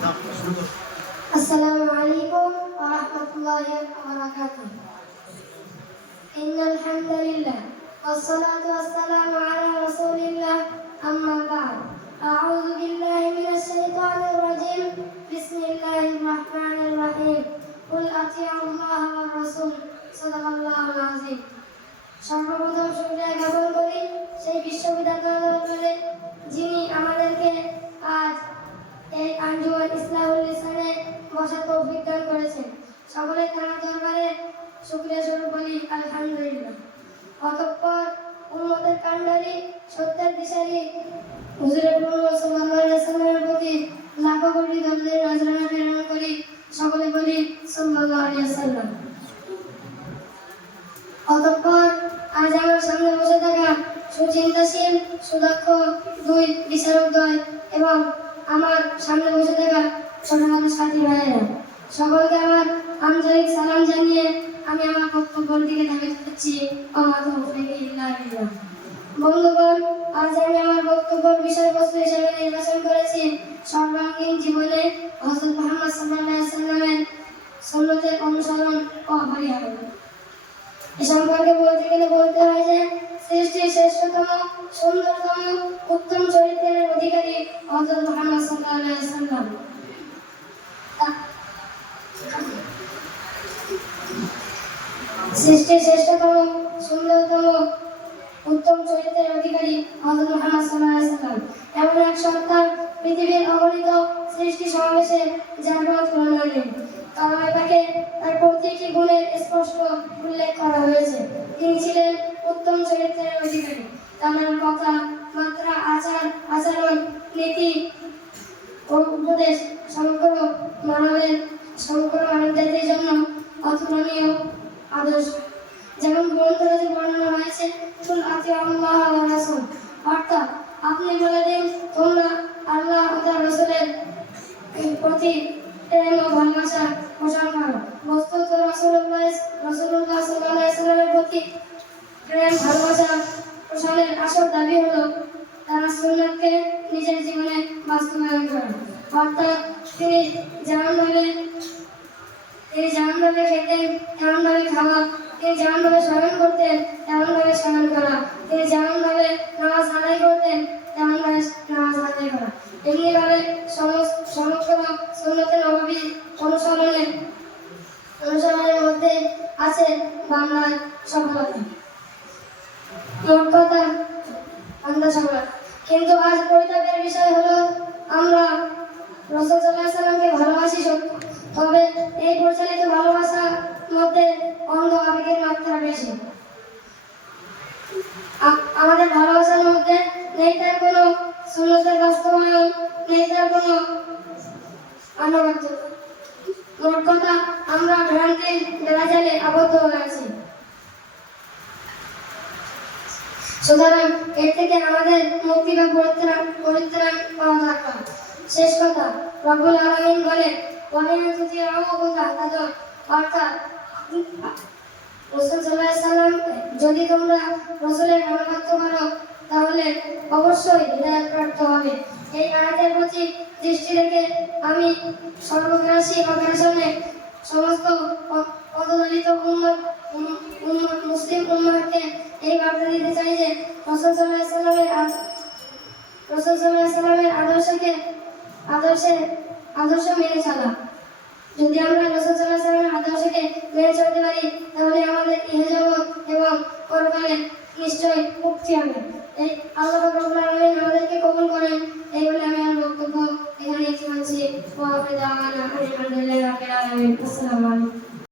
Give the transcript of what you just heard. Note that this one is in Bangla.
السلام عليكم ورحمة الله وبركاته. إن الحمد لله والصلاة والسلام على رسول الله. أما بعد أعوذ بالله من الشيطان الرجيم. بسم তৌফিক দান করেছেন। সকলে তার দরবারে শুক্রিয়া স্বরূপ বলি, আলহামদুলিল্লাহ। অতঃপর উম্মতের কাণ্ডারি সত্যের দিশারি হুজুরের পূর্ণ প্রতি লাখো কোটি দরুদের নজরানা প্রেরণ করি, সকলে বলি, সাল্লাল্লাহু আলাইহি ওয়াসাল্লাম অতঃপর আজ আমার সামনে বসে থাকা সুচিন্তাশীল, সুদক্ষ দুই বিচারকদ্বয় এবং আমার সামনে বসে থাকা ছোটখাটো সাথী ভাইয়েরা সকলকে আমার আন্তরিক সালাম জানিয়ে আমি আমার বক্তব্যের দিকে ধাবিত করছি বন্ধুগণ, আজ আমি আমার বক্তব্যের বিষয়বস্তু হিসেবে নির্বাচন করেছি। সর্বাঙ্গীন জীবনে হজরত মোহাম্মদ সাল্লাহ সাল্লামের সন্ন্যতের অনুসরণ ও অপরিহার্য। এ সম্পর্কে বলতে গেলে বলতে হয় যে, সৃষ্টির শ্রেষ্ঠতম, সুন্দরতম, উত্তম চরিত্রের অধিকারী হযরত মুহাম্মদ আলাইহি সাল্লাম সৃষ্টির শ্রেষ্ঠতম, সুন্দরতম, উত্তম চরিত্রের অধিকারী হযরত মুহাম্মদ সাল্লাম এমন এক সত্তার পৃথিবীর অগণিত সৃষ্টি সমাবেশে জাগ্রত করলেন কালামে তাকে তার প্রত্যেকটি গুণের স্পষ্ট উল্লেখ করা হয়েছে। তিনি ছিলেন উত্তম চরিত্রের অধিকারী। তার কথা, মাত্রা, আচার, আচরণ, নীতি ও উপদেশ সমগ্র মানবের সমগ্র মানব জাতির জন্য অতুলনীয়। আদর্শ। যেমন গ্রন্থরাজে বর্ণনা হয়েছে তুল আতি আল্লাহ রাসূল। অর্থাৎ আপনি বলে দিন, তোমরা আল্লাহ ও তার রাসূলের প্রতি প্রেম ও ভালোবাসা পোষণ করো। বস্তুত রাসূলুল্লাহ সাল্লাল্লাহু আলাইহি সাল্লামের প্রতি প্রেম, ভালোবাসা পোষণের আসল দাবি হলো তারা সুন্নাতকে নিজের জীবনে বাস্তবায়ন করেন অর্থাৎ তিনি যেমনভাবে তিনি যেমনভাবে খেতেন তেমনভাবে খাওয়া তিনি যেমনভাবে স্মরণ করতেন তেমনভাবে স্মরণ করা। তিনি যেমনভাবে নামাজ আদায় করতেন তেমনভাবে নামাজ আদায় করা। এমনিভাবে সমস্ত সমগ্র সুন্নতে নবী অনুসরণে, অনুসরণের মধ্যে আছে বাংলার সফলতা। মোট কথা বাংলা সফলতা। কিন্তু আজ পরিতাপের বিষয় মাত্রা বেশি আমাদের ভালোবাসার মধ্যে নেই তার কোনো সুন্নতের বাস্তবায়ন, নেই তার কোনো আনুগত্য। মোট কথা, আমরা ভ্রান্তির বেড়াজালে আবদ্ধ হয়ে আছি। সুতরাং এর থেকে আমাদের মুক্তি বা পরিত্রাণ পরিত্রাণ পাওয়া দরকার। শেষ কথা, রব্বুল আলামিন তাদের অর্থাৎ সাল্লাম যদি তোমরা রসুলের অনুগত্য করো তাহলে অবশ্যই হৃদয় প্রাপ্ত হবে। এই আয়াতের প্রতি দৃষ্টি রেখে আমি সর্বগ্রাসী অগ্রাসনে সমস্ত পদদলিত উন্মত মুসলিম উম্মাহকে এই বার্তা দিতে চাই যে, রসুল সাল্লাহ সাল্লামের রসুল সাল্লাহ সাল্লামের আদর্শকে, আদর্শে, আদর্শ মেনে চলা। যদি আমরা রসুল সাল্লাহ নিশ্চয়ই মুক্তি আনে এই আল্লাহ আলামিন